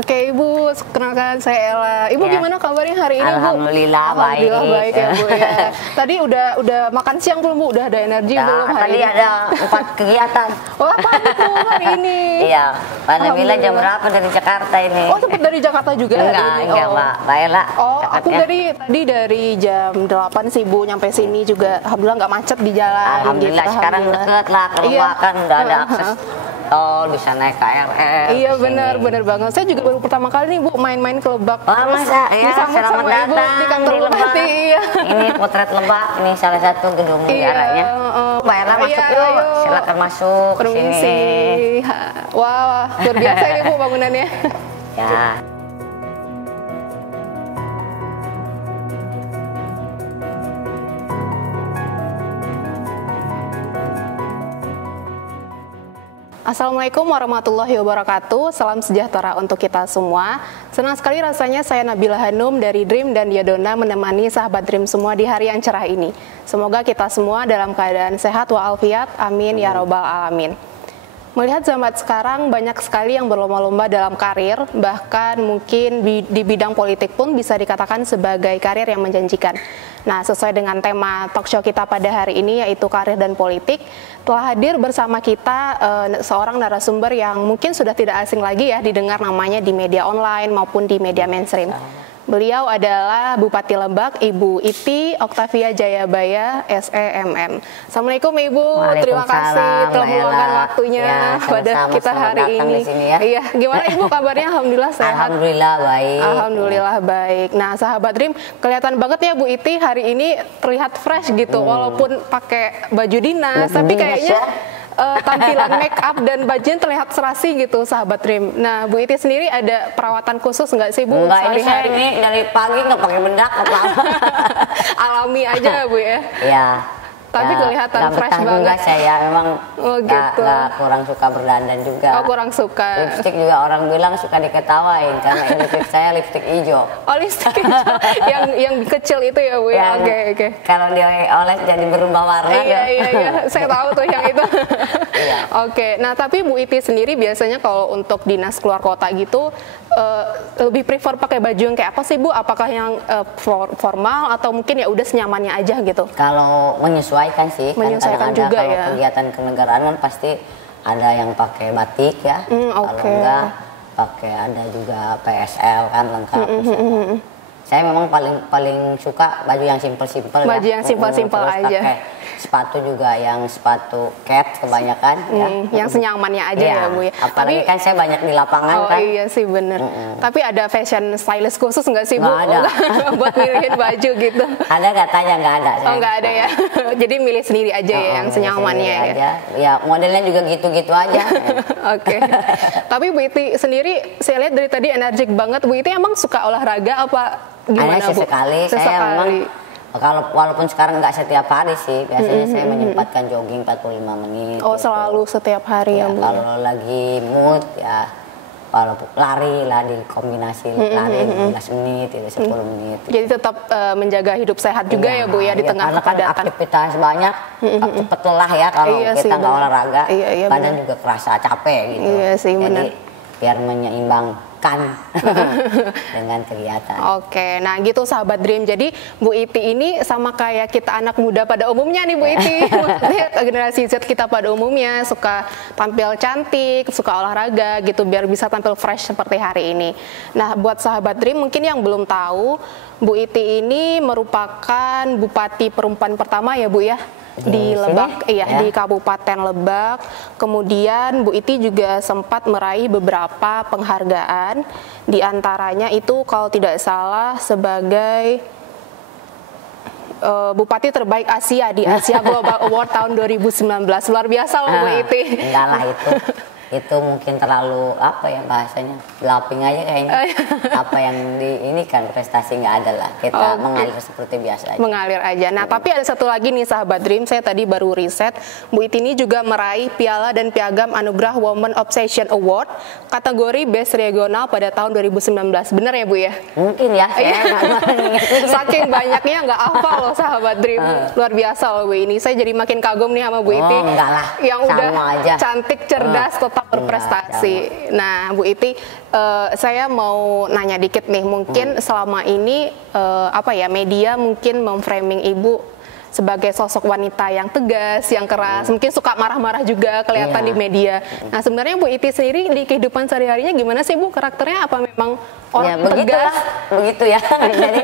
Oke Ibu, kenalkan saya Ella. Ibu Ya. gimana kabarnya hari ini Bu? Alhamdulillah Alhamdulillah baik. baik ya Bu ya. Tadi udah makan siang belum Bu? Udah ada energi belum hari Tadi ini? ada 4 kegiatan. Oh apa itu hari ini? Iya, Pada bilang jam Alhamdulillah. berapa dari Jakarta ini? Oh sempat dari Jakarta juga hari ini? Enggak Mbak. Mbak Ella. Oh, aku Jakarta. tadi dari jam 8 sih Bu nyampe sini juga. Alhamdulillah nggak macet di jalan. Alhamdulillah gitu, sekarang alhamdulillah. deket lah ke Iya. rumah kan udah ada akses tol, bisa naik KRL. Iya kesini. benar banget. Saya juga baru pertama kali nih Bu main-main ke Lebak. Wah masa ya, disambut selamat sama Ibu datang di kantor Lebak. Bupati. Iya. Ini potret Lebak, ini salah satu gedung negaranya. Mbak Ella masuk Iya, yuk, ayo. silakan masuk ke Permisi. sini. Wah, luar biasa ini Bu bangunannya. Ya. Assalamualaikum warahmatullahi wabarakatuh. Salam sejahtera untuk kita semua. Senang sekali rasanya saya Nabila Hanum dari Dream dan Yadona menemani sahabat Dream semua di hari yang cerah ini. Semoga kita semua dalam keadaan sehat walafiat. Amin ya robbal alamin. Melihat zaman sekarang banyak sekali yang berlomba-lomba dalam karir, bahkan mungkin di bidang politik pun bisa dikatakan sebagai karir yang menjanjikan. Nah, sesuai dengan tema talk show kita pada hari ini yaitu karir dan politik, telah hadir bersama kita seorang narasumber yang mungkin sudah tidak asing lagi ya didengar namanya di media online maupun di media mainstream. Beliau adalah Bupati Lebak, Ibu Iti Oktavia Jayabaya, SEMM. Assalamualaikum Ibu, terima kasih telah meluangkan waktunya pada kita hari ini. Ya. Iya, gimana Ibu kabarnya? Alhamdulillah sehat. Alhamdulillah baik. Alhamdulillah baik. Nah, sahabat Dream, kelihatan banget ya Bu Iti hari ini terlihat fresh gitu, walaupun pakai baju dinas, tapi kayaknya tampilan make up dan bajunya terlihat serasi gitu sahabat Dream. Nah Bu Iti sendiri ada perawatan khusus nggak sih Bu? Enggak, ini saya ini dari pagi nggak pakai bedak apa-apa. Alami aja Bu ya? Iya. Tapi kelihatan fresh banget. Juga saya memang gitu. nggak kurang suka berdandan juga. Oh kurang suka. Lipstik juga orang bilang suka diketawain karena lipstik saya lipstik hijau. Oh lipstik hijau yang kecil itu ya Bu ya? Oke. Kalau dia oles jadi berubah warna. Iya. Saya tahu tuh yang itu. Iya. Oke. Nah tapi Bu Iti sendiri biasanya kalau untuk dinas keluar kota gitu lebih prefer pakai baju yang kayak apa sih Bu? Apakah yang formal atau mungkin ya udah senyamannya aja gitu? Kalau menyesuaikan sih, menyesuaikan kan juga kalau ya. kegiatan kenegaraan kan pasti ada yang pakai batik ya, kalau enggak pakai ada juga PSL kan lengkap. Saya memang paling suka baju yang simpel-simpel. Baju yang simpel-simpel aja. Pakai sepatu juga yang sepatu cat kebanyakan ya. Yang senyamannya aja ya Bu ya. Apalagi kan saya banyak di lapangan kan. Oh iya sih bener. Tapi ada fashion stylist khusus nggak sih Bu? Nggak ada. Buat milihin baju gitu. Ada nggak tanya? Nggak ada. Oh nggak ada ya. Jadi milih sendiri aja ya yang senyamannya ya. Aja. Ya modelnya juga gitu-gitu aja. Oke. Tapi Bu Iti sendiri saya lihat dari tadi energik banget. Bu Iti emang suka olahraga apa gimana Bu? Sesekali. Saya memang walaupun sekarang nggak setiap hari sih, biasanya saya menyempatkan jogging 45 menit. Oh gitu. Selalu setiap hari ya Bu? Kalau lagi mood ya walaupun lari lah dikombinasi lari 15 menit, 10 menit. Jadi tetap menjaga hidup sehat juga ya Bu ya di tengah karena kepadatan. Kan aktivitas banyak, cepet lelah ya kalau kita nggak olahraga, badan juga kerasa capek gitu. Iya sih benar. Biar menyeimbangkan dengan kegiatan. Oke, nah gitu sahabat Dream. Jadi Bu Iti ini sama kayak kita anak muda pada umumnya nih Bu Iti. Generasi Z kita pada umumnya suka tampil cantik, suka olahraga gitu biar bisa tampil fresh seperti hari ini. Nah buat sahabat Dream mungkin yang belum tahu, Bu Iti ini merupakan Bupati Perempuan pertama ya Bu ya? Di Lebak, di Kabupaten Lebak. Kemudian Bu Iti juga sempat meraih beberapa penghargaan, di antaranya itu kalau tidak salah sebagai Bupati Terbaik Asia di Asia Global Award tahun 2019. Luar biasa loh Bu Iti. Enggak lah itu mungkin terlalu apa ya bahasanya, bluffing aja kayaknya. Apa yang ini kan prestasi nggak ada lah, kita mengalir seperti biasa aja. Mengalir aja. Nah tapi ada satu lagi nih sahabat Dream, saya tadi baru riset, Bu Iti ini juga meraih piala dan piagam anugerah Women Obsession Award kategori Best Regional pada tahun 2019. Bener ya Bu ya? Mungkin ya. Saking banyaknya nggak hafal loh sahabat Dream. Luar biasa loh Bu ini. Saya jadi makin kagum nih sama Bu Iti. Enggak lah. Yang udah aja. cantik, cerdas, total tetap berprestasi. Nah, Bu Iti, saya mau nanya dikit nih, mungkin selama ini apa ya, media mungkin memframing Ibu sebagai sosok wanita yang tegas, yang keras, mungkin suka marah-marah juga kelihatan di media. Nah, sebenarnya Bu Iti sendiri di kehidupan sehari-harinya gimana sih Bu, karakternya? Apa memang orang tegas? Begitu ya. Jadi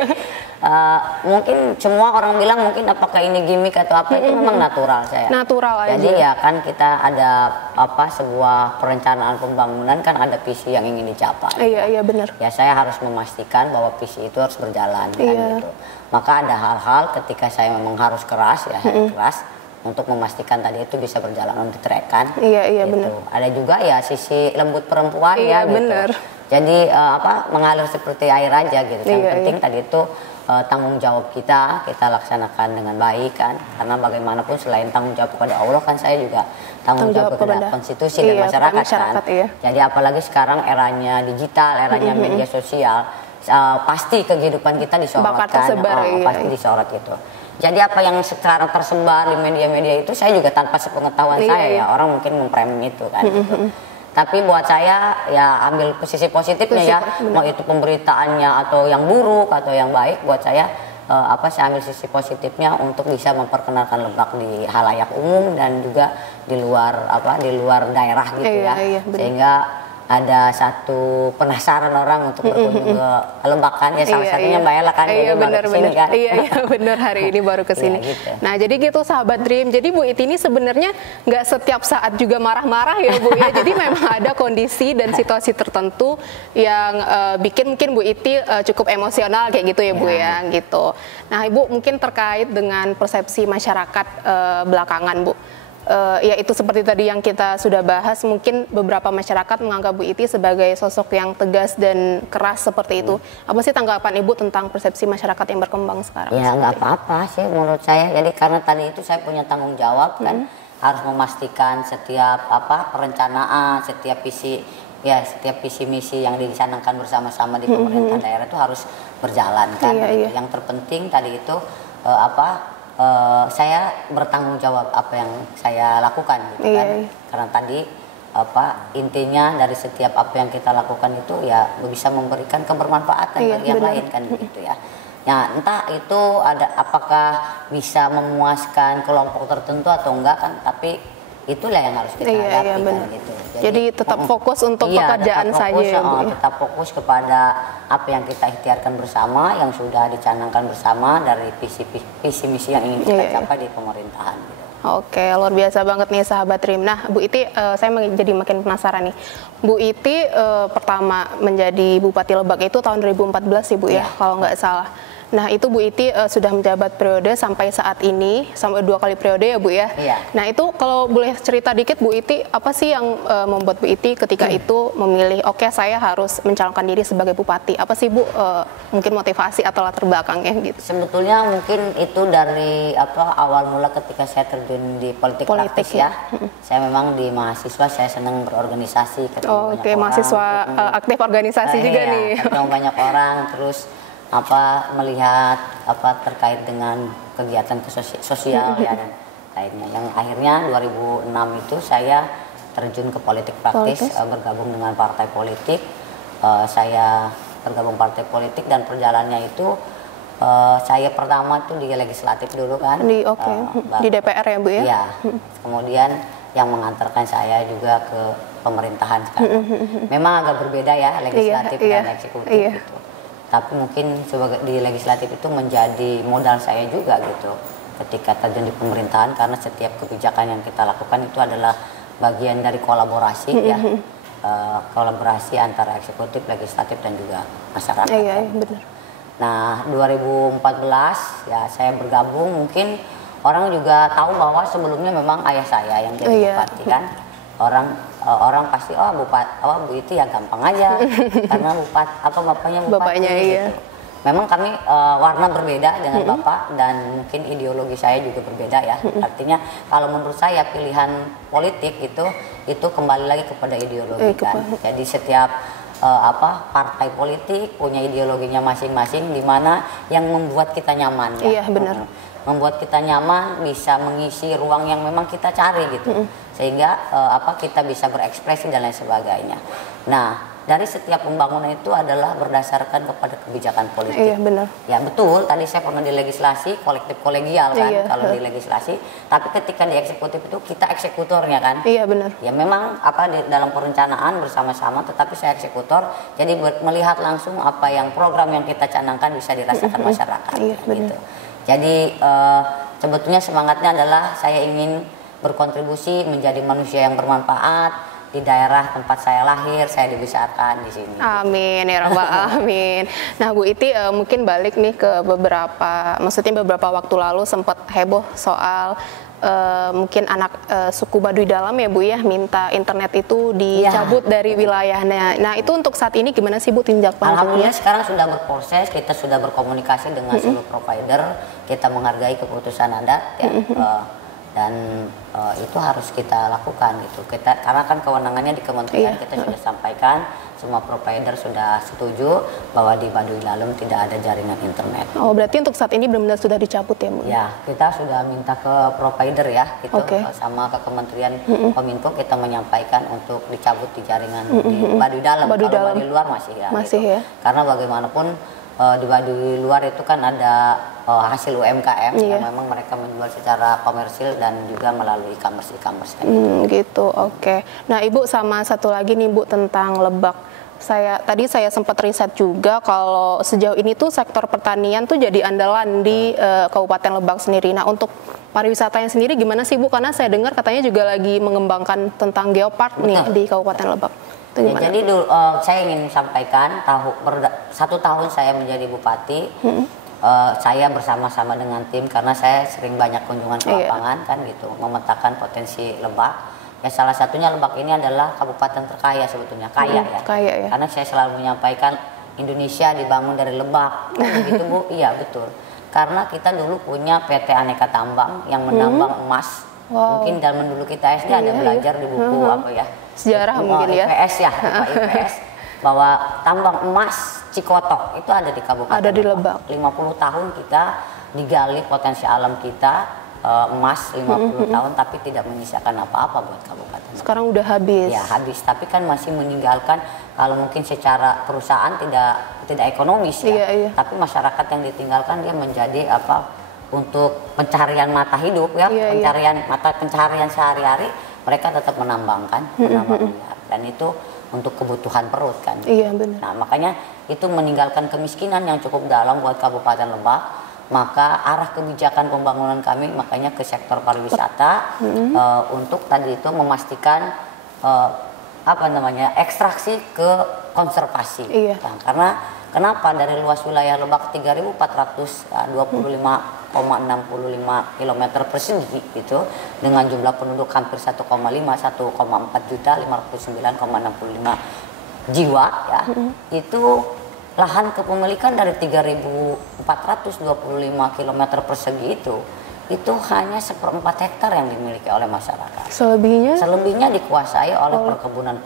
mungkin semua orang bilang mungkin apakah ini gimmick atau apa, itu memang natural saya. Natural aja. Jadi ya kan kita ada sebuah perencanaan pembangunan, kan ada visi yang ingin dicapai. Iya benar. Ya saya harus memastikan bahwa visi itu harus berjalan kan gitu. Maka ada hal-hal ketika saya memang harus keras keras untuk memastikan tadi itu bisa berjalan on the track kan. Iya gitu. benar. Ada juga ya sisi lembut perempuan ya gitu. Benar. Jadi mengalir seperti air aja gitu. Yang penting tadi itu tanggung jawab kita laksanakan dengan baik kan. Karena bagaimanapun selain tanggung jawab kepada Allah kan saya juga tanggung jawab kepada konstitusi dan masyarakat kan. Jadi apalagi sekarang eranya digital, eranya media sosial, pasti kehidupan kita disorot kan. Pasti disorot gitu. Jadi apa yang sekarang tersebar di media-media itu saya juga tanpa sepengetahuan saya ya, orang mungkin memframing itu kan gitu. Tapi buat saya ya ambil sisi positifnya ya, mau itu pemberitaannya atau yang buruk atau yang baik, buat saya saya ambil sisi positifnya untuk bisa memperkenalkan Lebak di halayak umum dan juga di luar daerah gitu sehingga ada satu penasaran orang untuk berkunjung ke Lebak kan ya, salah satunya Mbak Ella kan, jadi baru kesini kan. Iya benar, hari ini baru kesini. Gitu. Nah jadi gitu sahabat Dream, jadi Bu Iti ini sebenarnya nggak setiap saat juga marah-marah ya Bu ya, jadi memang ada kondisi dan situasi tertentu yang bikin mungkin Bu Iti cukup emosional kayak gitu ya Bu ya gitu. Nah Ibu mungkin terkait dengan persepsi masyarakat belakangan Bu. Ya itu seperti tadi yang kita sudah bahas, mungkin beberapa masyarakat menganggap Bu Iti sebagai sosok yang tegas dan keras seperti itu. Apa sih tanggapan Ibu tentang persepsi masyarakat yang berkembang sekarang? Ya nggak apa-apa sih menurut saya. Jadi karena tadi itu saya punya tanggung jawab kan, harus memastikan setiap perencanaan, setiap visi misi yang dicanangkan bersama-sama di pemerintah daerah itu harus berjalan kan. Yang terpenting tadi itu saya bertanggung jawab apa yang saya lakukan gitu kan. Karena tadi intinya dari setiap apa yang kita lakukan itu ya bisa memberikan kebermanfaatan bagi yang lain kan gitu ya. Ya entah itu apakah bisa memuaskan kelompok tertentu atau enggak kan, tapi itulah yang harus kita hadapi kan gitu. Jadi tetap fokus untuk pekerjaan saja ya Bu. Tetap fokus kepada apa yang kita ikhtiarkan bersama, yang sudah dicanangkan bersama dari visi misi yang ingin kita capai di pemerintahan gitu. Oke, luar biasa banget nih sahabat Dream. Nah Bu Iti, saya jadi makin penasaran nih. Bu Iti pertama menjadi Bupati Lebak itu tahun 2014 ya Bu ya, kalau nggak salah. Nah itu Bu Iti sudah menjabat periode sampai saat ini, sampai 2 kali periode ya Bu ya. Nah itu kalau boleh cerita dikit Bu Iti, apa sih yang membuat Bu Iti ketika itu memilih, oke saya harus mencalonkan diri sebagai Bupati. Apa sih Bu mungkin motivasi atau latar belakangnya gitu? Sebetulnya mungkin itu dari awal mula ketika saya terjun di politik praktis ya. Saya memang di mahasiswa saya senang berorganisasi, ketemu banyak orang. Mahasiswa aktif organisasi juga nih. Ketemu banyak orang, terus melihat terkait dengan kegiatan sosial ya dan lainnya. Yang akhirnya 2006 itu saya terjun ke politik praktis, bergabung dengan partai politik. Saya bergabung partai politik dan perjalanannya itu saya pertama tuh di legislatif dulu kan. Di DPR ya Bu ya? Iya. Kemudian yang mengantarkan saya juga ke pemerintahan sekarang. Memang agak berbeda ya legislatif dan eksekutif gitu. Tapi mungkin sebagai di legislatif itu menjadi modal saya juga gitu ketika terjun di pemerintahan, karena setiap kebijakan yang kita lakukan itu adalah bagian dari kolaborasi kolaborasi antara eksekutif, legislatif dan juga masyarakat. Benar. Nah 2014 ya saya bergabung, mungkin orang juga tahu bahwa sebelumnya memang ayah saya yang jadi bupati kan. Orang pasti Bu Iti ya gampang aja karena bapaknya bupati gitu. Memang kami warna berbeda dengan bapak dan mungkin ideologi saya juga berbeda ya. Artinya kalau menurut saya pilihan politik itu kembali lagi kepada ideologi kan. Jadi setiap partai politik punya ideologinya masing-masing, di mana yang membuat kita nyaman. Iya, benar. Membuat kita nyaman, bisa mengisi ruang yang memang kita cari gitu, sehingga kita bisa berekspresi dan lain sebagainya. Nah, dari setiap pembangunan itu adalah berdasarkan kepada kebijakan politik. Iya, benar. Ya betul, tadi saya pernah di legislasi, kolektif kolegial kan, iya, kalau di legislasi. Tapi ketika di eksekutif itu kita eksekutornya kan. Iya, benar. Ya memang di dalam perencanaan bersama-sama, tetapi saya eksekutor. Jadi melihat langsung apa yang program yang kita canangkan bisa dirasakan masyarakat. Iya, benar. Gitu. Jadi sebetulnya semangatnya adalah saya ingin berkontribusi menjadi manusia yang bermanfaat. Di daerah tempat saya lahir, saya dibesarkan di sini. Amin ya rabbal alamin. Nah, Bu Iti mungkin balik nih ke beberapa waktu lalu sempat heboh soal mungkin anak suku Baduy Dalam ya Bu ya, minta internet itu dicabut dari wilayahnya. Nah, itu untuk saat ini gimana sih Bu tindak lanjutnya? Alhamdulillah sekarang sudah berproses, kita sudah berkomunikasi dengan seluruh provider, kita menghargai keputusan adat ya. Dan itu harus kita lakukan gitu. Karena kan kewenangannya di kementerian, kita sudah sampaikan, semua provider sudah setuju bahwa di Baduy Dalam tidak ada jaringan internet. Oh, berarti untuk saat ini benar-benar sudah dicabut ya, Bu? Ya, kita sudah minta ke provider ya, gitu, sama ke Kementerian Kominfo, kita menyampaikan untuk dicabut di jaringan di Baduy Dalam. Kalau Baduy luar masih ya. Masih gitu. Ya. Karena bagaimanapun di Baduy luar itu kan ada hasil UMKM yang memang mereka menjual secara komersil dan juga melalui e-commerce gitu. Oke. Nah, Ibu, sama satu lagi nih Bu tentang Lebak. Tadi saya sempat riset juga kalau sejauh ini tuh sektor pertanian tuh jadi andalan di Kabupaten Lebak sendiri. Nah, untuk pariwisatanya sendiri gimana sih Bu? Karena saya dengar katanya juga lagi mengembangkan tentang geopark nih di Kabupaten Lebak. Ya, jadi saya ingin sampaikan, 1 tahun saya menjadi bupati, saya bersama-sama dengan tim, karena saya sering banyak kunjungan ke lapangan kan gitu, memetakan potensi Lebak. Ya salah satunya Lebak ini adalah kabupaten terkaya sebetulnya, kaya ya. Karena saya selalu menyampaikan Indonesia dibangun dari Lebak, gitu Bu. Iya betul. Karena kita dulu punya PT Aneka Tambang yang menambang emas. Mungkin zaman dulu kita SD ada belajar di buku apa ya? Sejarah mungkin ya. IPS ya, IPS. Bahwa tambang emas Cikotok itu ada di Kabupaten Lebak. 50 tahun kita digali potensi alam kita, emas 50 tahun, tapi tidak menyisakan apa-apa buat kabupaten. Sekarang udah habis. Ya habis, tapi kan masih meninggalkan, kalau mungkin secara perusahaan tidak ekonomis ya. Tapi masyarakat yang ditinggalkan dia menjadi untuk pencarian mata hidup ya, pencarian sehari-hari, mereka tetap menambang minyak, dan itu untuk kebutuhan perut kan. Iya benar. Nah makanya itu meninggalkan kemiskinan yang cukup dalam buat Kabupaten Lebak. Maka arah kebijakan pembangunan kami makanya ke sektor pariwisata, untuk tadi itu memastikan ekstraksi ke konservasi. Nah, karena kenapa dari luas wilayah Lebak 3.425,65 km persegi itu, dengan jumlah penduduk hampir 1,4 juta 509,65 jiwa ya, itu lahan kepemilikan dari 3.425 km persegi itu hanya 1/4 hektar yang dimiliki oleh masyarakat. Selebihnya dikuasai oleh perkebunan,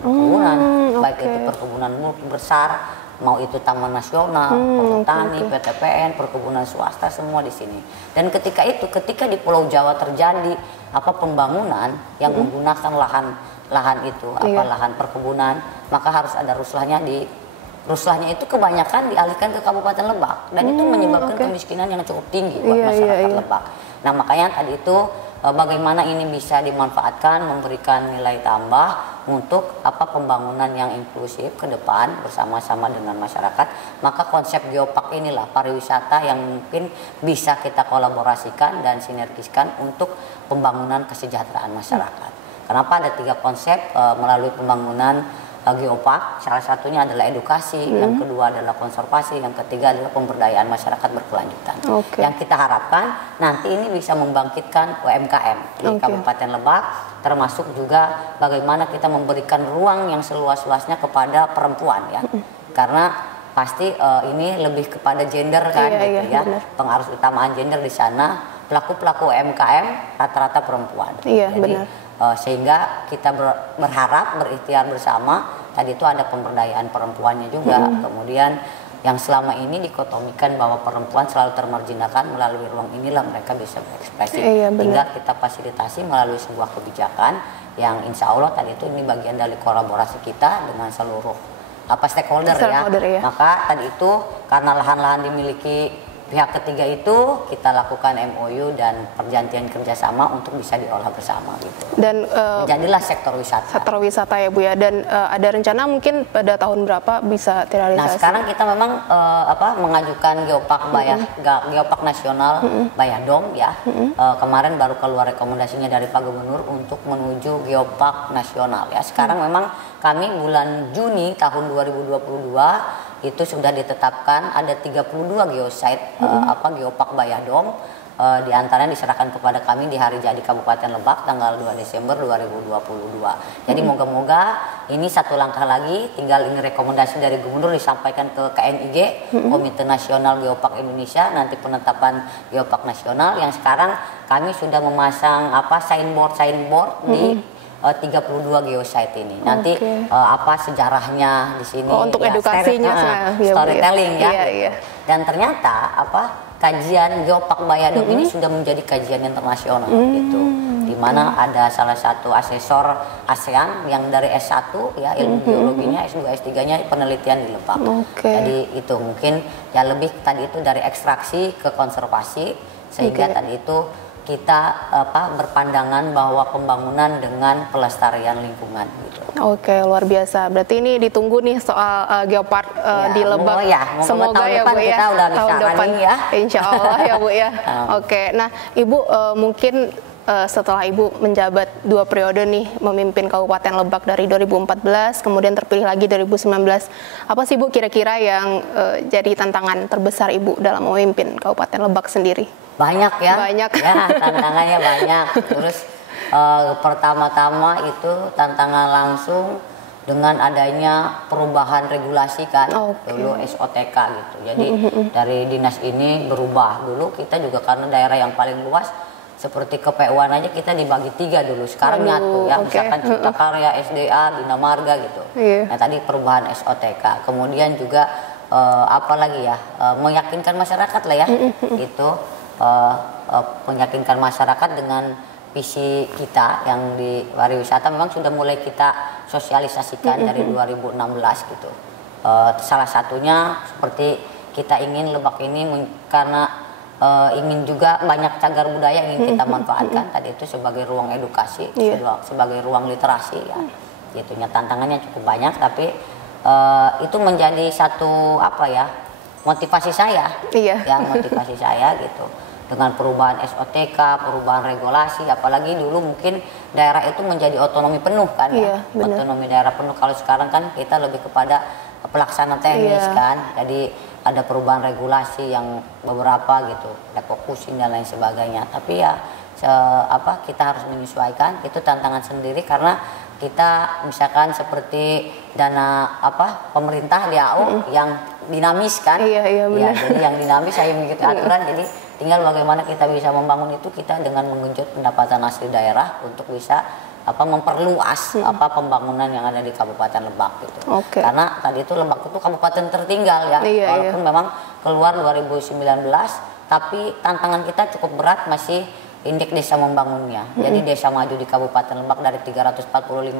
baik itu perkebunan besar, mau itu taman nasional, perhutani, PTPN, perkebunan swasta, semua di sini. Dan ketika di Pulau Jawa terjadi pembangunan yang menggunakan lahan itu, lahan perkebunan, maka harus ada ruslahnya. Ruslahnya itu kebanyakan dialihkan ke Kabupaten Lebak, dan itu menyebabkan kemiskinan yang cukup tinggi buat masyarakat Lebak. Nah makanya tadi itu bagaimana ini bisa dimanfaatkan, memberikan nilai tambah untuk pembangunan yang inklusif ke depan bersama-sama dengan masyarakat. Maka konsep geopark inilah pariwisata yang mungkin bisa kita kolaborasikan dan sinergiskan untuk pembangunan kesejahteraan masyarakat. Kenapa ada 3 konsep melalui pembangunan geopark? Salah satunya adalah edukasi, yang kedua adalah konservasi, yang ketiga adalah pemberdayaan masyarakat berkelanjutan. Yang kita harapkan nanti ini bisa membangkitkan UMKM di Kabupaten Lebak, termasuk juga bagaimana kita memberikan ruang yang seluas-luasnya kepada perempuan ya. Karena pasti ini lebih kepada gender kan, pengaruh utamaan gender di sana. Pelaku-pelaku UMKM rata-rata perempuan. Jadi, sehingga kita berharap, berikhtiar bersama tadi itu ada pemberdayaan perempuannya juga. Kemudian yang selama ini dikotomikan bahwa perempuan selalu termarginalkan, melalui ruang inilah mereka bisa berekspresi. Hingga kita fasilitasi melalui sebuah kebijakan yang insya Allah tadi itu ini bagian dari kolaborasi kita dengan seluruh stakeholder ya. Maka tadi itu karena lahan-lahan dimiliki pihak ketiga itu, kita lakukan MOU dan perjanjian kerjasama untuk bisa diolah bersama gitu. Dan jadilah sektor wisata. Sektor wisata ya Bu ya. Dan ada rencana mungkin pada tahun berapa bisa terrealisasi? Nah sekarang kita memang mengajukan Geopark Nasional Bayadom ya. Kemarin baru keluar rekomendasinya dari Pak Gubernur untuk menuju Geopark Nasional ya. Sekarang memang kami bulan Juni tahun 2022 itu sudah ditetapkan ada 32 geosite Geopark Bayadom, di antaranya diserahkan kepada kami di hari jadi Kabupaten Lebak tanggal 2 Desember 2022. Jadi moga-moga ini satu langkah lagi, tinggal ini rekomendasi dari Gubernur disampaikan ke KNIG, Komite Nasional Geopark Indonesia, nanti penetapan Geopark Nasional yang sekarang kami sudah memasang signboard di 32 geosite ini. Nanti apa sejarahnya di sini untuk edukasinya storytelling ya. Dan ternyata kajian Geopark Bayadom ini sudah menjadi kajian internasional gitu. Di mana ada salah satu asesor ASEAN yang dari S1 ya ilmu geologinya, S2 S3-nya penelitian di Lebak. Jadi itu mungkin ya lebih tadi itu dari ekstraksi ke konservasi sehingga tadi itu kita berpandangan bahwa pembangunan dengan pelestarian lingkungan gitu. Oke, luar biasa. Berarti ini ditunggu nih soal Geopark di Lebak. Semoga ya Bu ya. Kita udah bisa tahun depan ya. Insya Allah ya Bu ya. Oke, nah Ibu mungkin setelah Ibu menjabat 2 periode nih memimpin Kabupaten Lebak dari 2014 kemudian terpilih lagi 2019. Apa sih Bu kira-kira yang jadi tantangan terbesar Ibu dalam memimpin Kabupaten Lebak sendiri? Banyak ya. Tantangannya banyak. Terus pertama-tama itu tantangan langsung dengan adanya perubahan regulasi kan. Dulu SOTK gitu. Jadi dari dinas ini berubah. Dulu kita juga karena daerah yang paling luas seperti KPU-an aja kita dibagi 3 dulu. Sekarang nyatu ya. Misalkan Cipta Karya, SDA, Bina Marga gitu. Nah tadi perubahan SOTK. Kemudian juga meyakinkan masyarakat lah ya. Gitu. Meyakinkan masyarakat dengan visi kita yang di pariwisata memang sudah mulai kita sosialisasikan dari 2016 gitu. Salah satunya seperti kita ingin Lebak ini karena ingin juga banyak cagar budaya ingin kita manfaatkan tadi itu sebagai ruang edukasi, sebagai ruang literasi ya. Gitunya tantangannya cukup banyak tapi itu menjadi satu motivasi saya. Ya motivasi saya gitu. Dengan perubahan SOTK, perubahan regulasi, apalagi dulu mungkin daerah itu menjadi otonomi penuh kan ya. Otonomi daerah penuh. Kalau sekarang kan kita lebih kepada pelaksana teknis kan. Jadi ada perubahan regulasi yang beberapa gitu, refocusing dan lain sebagainya. Tapi ya kita harus menyesuaikan, itu tantangan sendiri karena kita misalkan seperti dana pemerintah di AU yang dinamis kan. Jadi yang dinamis saya mengikuti aturan jadi tinggal bagaimana kita bisa membangun itu kita dengan menggenjot pendapatan asli daerah untuk bisa memperluas pembangunan yang ada di Kabupaten Lebak gitu. Karena tadi itu Lebak itu kabupaten tertinggal ya. Walaupun memang keluar 2019 tapi tantangan kita cukup berat masih indeks desa membangunnya. Jadi desa maju di Kabupaten Lebak dari 345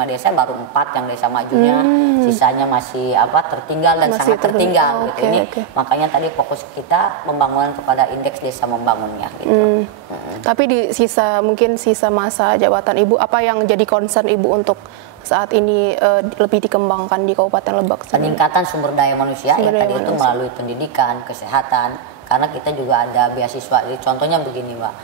desa baru 4 yang desa majunya, sisanya masih tertinggal dan masih sangat tertinggal gitu. Ini makanya tadi fokus kita pembangunan kepada indeks desa membangunnya gitu. Tapi di sisa masa jabatan Ibu apa yang jadi concern Ibu untuk saat ini lebih dikembangkan di Kabupaten Lebak? Peningkatan sumber daya manusia tadi itu melalui pendidikan, kesehatan. Karena kita juga ada beasiswa. Jadi contohnya begini, Mbak.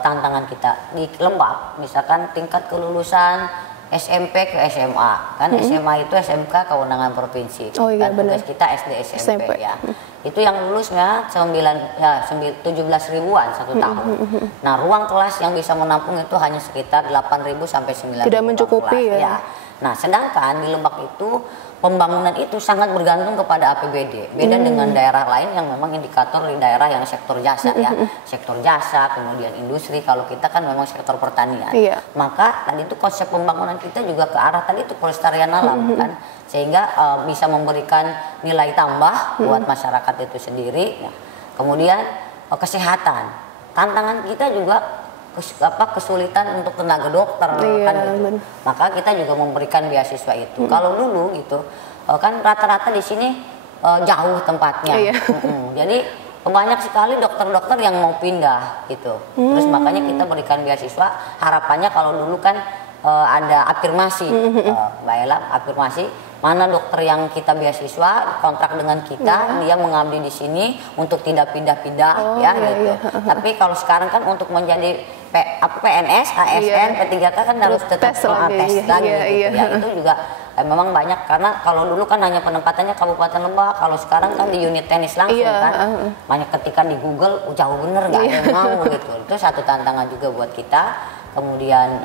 Tantangan kita di Lebak misalkan tingkat kelulusan SMP ke SMA kan SMA itu SMK kewenangan provinsi kan tugas kita SD SMP ya itu yang lulusnya 17 ribuan satu tahun. Nah ruang kelas yang bisa menampung itu hanya sekitar 8.000 sampai 9.000 tidak mencukupi ya. Nah, sedangkan di Lebak itu pembangunan itu sangat bergantung kepada APBD. Beda dengan daerah lain yang memang indikator di daerah yang sektor jasa ya. Sektor jasa, kemudian industri. Kalau kita kan memang sektor pertanian. Maka tadi itu konsep pembangunan kita juga ke arah tadi itu pelestarian alam kan. Sehingga bisa memberikan nilai tambah buat masyarakat itu sendiri. Nah, kemudian kesehatan. Tantangan kita juga kesulitan untuk tenaga dokter kan gitu. Maka kita juga memberikan beasiswa itu. Kalau dulu gitu kan rata-rata di sini jauh tempatnya. Jadi banyak sekali dokter-dokter yang mau pindah gitu. Terus makanya kita berikan beasiswa. Harapannya kalau dulu kan ada afirmasi, Mbak Ella, afirmasi. Mana dokter yang kita beasiswa kontrak dengan kita, dia mengabdi di sini untuk tidak pindah-pindah gitu. Tapi kalau sekarang kan untuk menjadi PNS, ASN, P3K kan harus tetap tes lagi gitu ya. Itu juga memang banyak karena kalau dulu kan hanya penempatannya Kabupaten Lebak, kalau sekarang kan di unit tenis langsung kan. Banyak ketika di Google jauh bener nggak ada yang mau gitu. Itu satu tantangan juga buat kita. Kemudian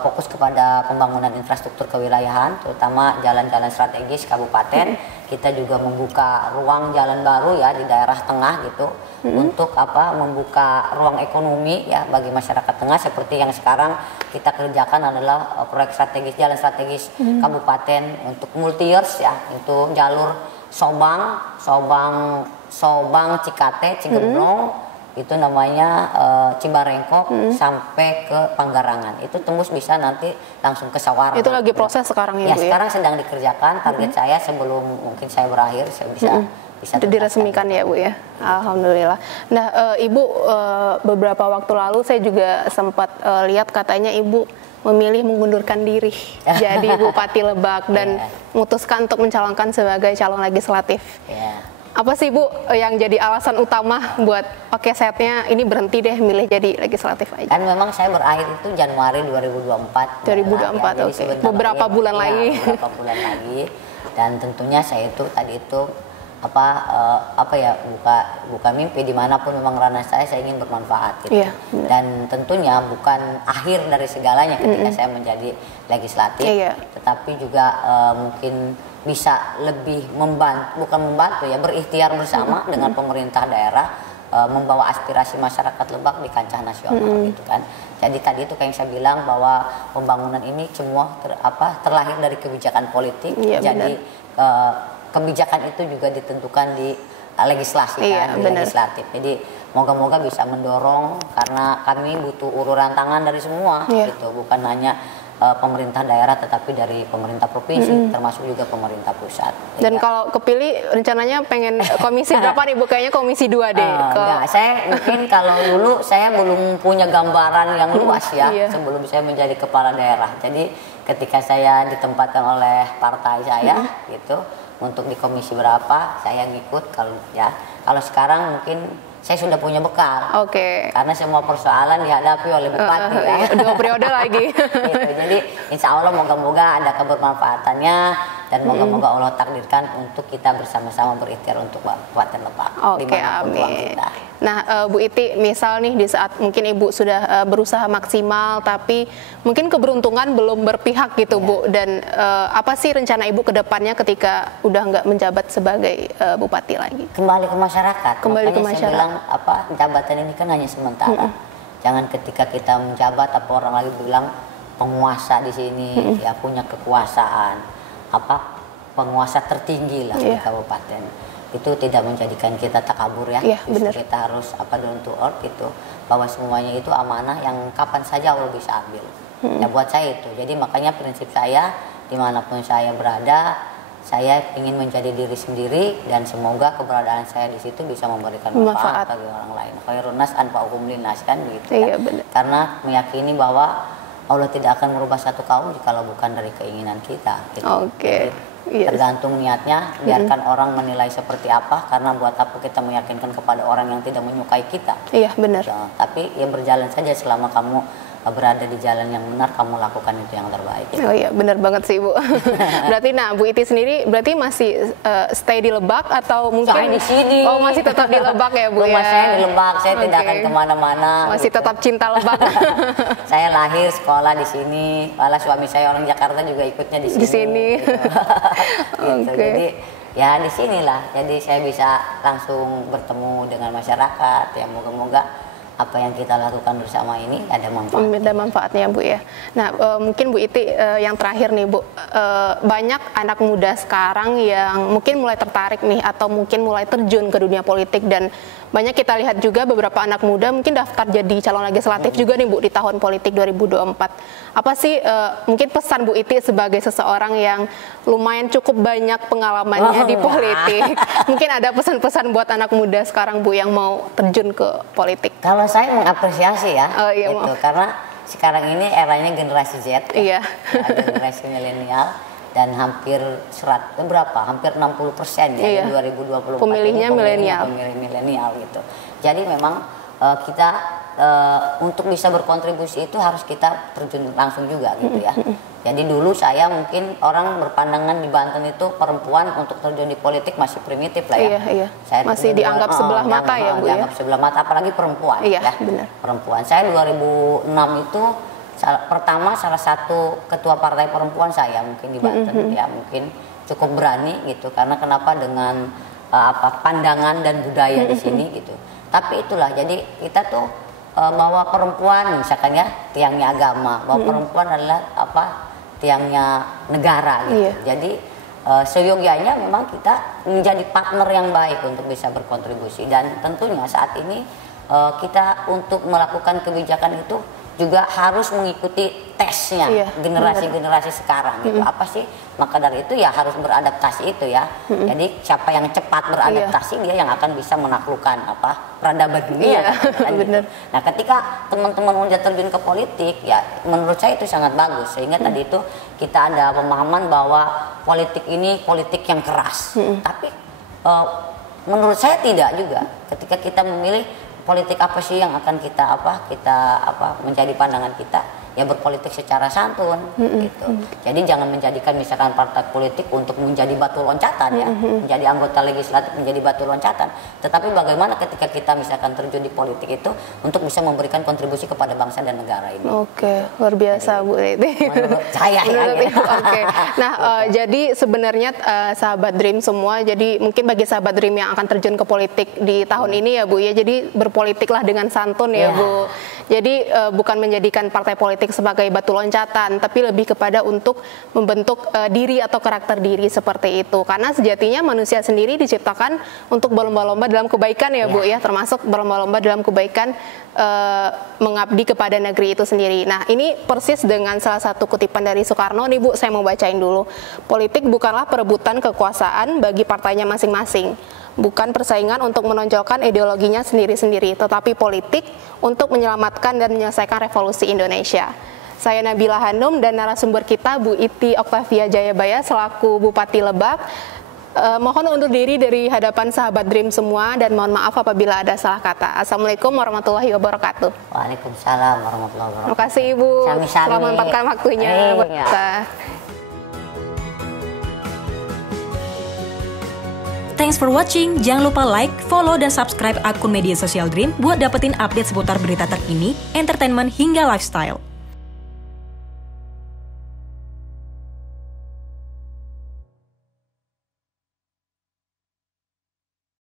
fokus kepada pembangunan infrastruktur kewilayahan, terutama jalan-jalan strategis kabupaten. Kita juga membuka ruang jalan baru ya di daerah tengah gitu, untuk membuka ruang ekonomi ya bagi masyarakat tengah, seperti yang sekarang kita kerjakan adalah proyek strategis jalan strategis kabupaten untuk multi years ya, itu jalur Sobang, Cikate, Cigembrong. Itu namanya Cibarengkok sampai ke Panggarangan. Itu tembus bisa nanti langsung ke Sawarna. Itu lagi proses sekarang ya, Bu? Sekarang sedang dikerjakan. Target saya sebelum mungkin saya berakhir saya bisa diresmikan ya, Bu ya. Alhamdulillah. Nah, Ibu beberapa waktu lalu saya juga sempat lihat katanya Ibu memilih mengundurkan diri jadi Bupati Lebak dan memutuskan untuk mencalonkan sebagai calon legislatif. Apa sih Bu yang jadi alasan utama buat setnya ini berhenti deh milih jadi legislatif aja? Kan memang saya berakhir itu Januari 2024. 2024, beberapa bulan lagi. Beberapa bulan lagi. Dan tentunya saya itu tadi itu buka mimpi dimanapun memang ranah saya ingin bermanfaat gitu. Dan tentunya bukan akhir dari segalanya ketika saya menjadi legislatif, tetapi juga mungkin bisa lebih bukan membantu ya, berikhtiar bersama dengan pemerintah daerah, membawa aspirasi masyarakat Lebak di kancah nasional gitu kan. Jadi tadi itu kayak yang saya bilang bahwa pembangunan ini semua terlahir dari kebijakan politik. Jadi kebijakan itu juga ditentukan di legislasi legislatif. Jadi moga-moga bisa mendorong, karena kami butuh uluran tangan dari semua gitu, bukan hanya pemerintah daerah tetapi dari pemerintah provinsi, termasuk juga pemerintah pusat. Dan kalau kepilih rencananya pengen komisi berapa nih Bu? Kayaknya komisi 2 deh. Saya mungkin kalau dulu saya belum punya gambaran yang luas ya sebelum saya menjadi kepala daerah. Jadi ketika saya ditempatkan oleh partai saya gitu untuk di komisi berapa saya ngikut. Kalau sekarang mungkin saya sudah punya bekal. Karena semua persoalan dihadapi oleh bupati ya. 2 periode lagi. Gitu. Jadi insya Allah moga-moga ada kebermanfaatannya dan moga-moga Allah takdirkan untuk kita bersama-sama berikhtiar untuk Kabupaten Lebak. Amin. Nah, Bu Iti, misal nih di saat mungkin Ibu sudah berusaha maksimal tapi mungkin keberuntungan belum berpihak gitu Bu, dan apa sih rencana Ibu ke depannya ketika udah nggak menjabat sebagai bupati lagi? Kembali ke masyarakat. Kembali ke masyarakat. Saya bilang jabatan ini kan hanya sementara. Jangan ketika kita menjabat orang lagi bilang penguasa di sini ya punya kekuasaan, penguasa tertinggi lah di kabupaten. Itu tidak menjadikan kita takabur ya. Justru kita harus down to earth gitu, bahwa semuanya itu amanah yang kapan saja Allah bisa ambil. Ya buat saya itu. Jadi makanya prinsip saya dimanapun saya berada, saya ingin menjadi diri sendiri dan semoga keberadaan saya di situ bisa memberikan manfaat bagi orang lain. Khairun nas anfa'uhum linnas kan begitu kan. Karena meyakini bahwa Allah tidak akan merubah satu kaum jikalau bukan dari keinginan kita gitu. Jadi, Tergantung niatnya, biarkan orang menilai seperti apa, karena buat apa kita meyakinkan kepada orang yang tidak menyukai kita. Iya, benar. Tapi ya berjalan saja, selama kamu berada di jalan yang benar, kamu lakukan itu yang terbaik. Oh iya, benar banget sih Bu. Berarti Bu Iti sendiri berarti masih stay di Lebak atau mungkin? Saya di sini. Oh, masih tetap di Lebak ya Bu? Rumah saya di Lebak, saya tidak akan kemana-mana. Masih tetap cinta Lebak. Saya lahir sekolah di sini, malah suami saya orang Jakarta juga ikutnya di sini. Di sini. Gitu. Jadi ya di sinilah, jadi saya bisa langsung bertemu dengan masyarakat. Ya moga-moga apa yang kita lakukan bersama ini ada manfaatnya. Ada manfaatnya Bu ya. Nah mungkin Bu Iti yang terakhir nih Bu, banyak anak muda sekarang yang mungkin mulai tertarik nih atau mungkin mulai terjun ke dunia politik, dan banyak kita lihat juga beberapa anak muda mungkin daftar jadi calon legislatif juga nih Bu di tahun politik 2024. Apa sih mungkin pesan Bu Iti sebagai seseorang yang lumayan cukup banyak pengalamannya di politik? Mungkin ada pesan-pesan buat anak muda sekarang Bu yang mau terjun ke politik. Kalau saya mengapresiasi ya, iya, itu karena sekarang ini eranya generasi Z, iya. Generasi milenial, dan hampir hampir 60% ya, iya. di 2024 pemilihnya milenial. Pemilih milenial gitu. Jadi memang kita untuk bisa berkontribusi itu harus kita terjun langsung juga gitu ya. Jadi dulu saya mungkin orang berpandangan di Banten itu perempuan untuk terjun di politik masih primitif lah ya. Iya. Saya masih dianggap sebelah mata ya Bu ya. Dianggap sebelah mata, apalagi perempuan. Iya, ya. benar. Perempuan. Saya 2006 itu pertama salah satu ketua partai perempuan saya mungkin di Banten ya, mungkin cukup berani gitu, karena kenapa dengan pandangan dan budaya di sini gitu. Tapi itulah, jadi kita tuh bahwa perempuan misalkan ya tiangnya agama, bahwa perempuan adalah tiangnya negara gitu. Iya. Jadi seyogianya memang kita menjadi partner yang baik untuk bisa berkontribusi, dan tentunya saat ini kita untuk melakukan kebijakan itu juga harus mengikuti tesnya generasi-generasi sekarang gitu. Apa sih? Maka dari itu ya harus beradaptasi itu ya. Jadi siapa yang cepat beradaptasi dia yang akan bisa menaklukkan peradaban dunia kan gitu. Nah, ketika teman-teman udah terjun ke politik ya menurut saya itu sangat bagus, sehingga tadi itu kita ada pemahaman bahwa politik ini politik yang keras. Tapi menurut saya tidak juga. Ketika kita memilih politik apa sih yang akan kita menjadi pandangan kita, ya berpolitik secara santun gitu. Jadi jangan menjadikan misalkan partai politik untuk menjadi batu loncatan ya, menjadi anggota legislatif menjadi batu loncatan. Tetapi bagaimana ketika kita misalkan terjun di politik itu untuk bisa memberikan kontribusi kepada bangsa dan negara ini. Oke, luar biasa Bu Iti. Menurut saya ya. Oke. Nah, jadi sebenarnya sahabat Dream semua, jadi mungkin bagi sahabat Dream yang akan terjun ke politik di tahun ini ya Bu ya, jadi berpolitiklah dengan santun ya Bu. Jadi bukan menjadikan partai politik sebagai batu loncatan, tapi lebih kepada untuk membentuk diri atau karakter diri seperti itu. Karena sejatinya manusia sendiri diciptakan untuk berlomba-lomba dalam kebaikan ya Bu ya, termasuk berlomba-lomba dalam kebaikan mengabdi kepada negeri itu sendiri. Nah, ini persis dengan salah satu kutipan dari Soekarno nih Bu, saya mau bacain dulu. Politik bukanlah perebutan kekuasaan bagi partainya masing-masing, bukan persaingan untuk menonjolkan ideologinya sendiri-sendiri, tetapi politik untuk menyelamatkan dan menyelesaikan revolusi Indonesia. Saya Nabila Hanum dan narasumber kita Bu Iti Oktavia Jayabaya selaku Bupati Lebak. Mohon undur diri dari hadapan sahabat Dream semua dan mohon maaf apabila ada salah kata. Assalamualaikum warahmatullahi wabarakatuh. Waalaikumsalam warahmatullahi wabarakatuh. Terima kasih Ibu. Sami-sami. Selamat menyempatkan waktunya. Thanks for watching. Jangan lupa like, follow, dan subscribe akun media sosial Dream buat dapetin update seputar berita terkini, entertainment, hingga lifestyle.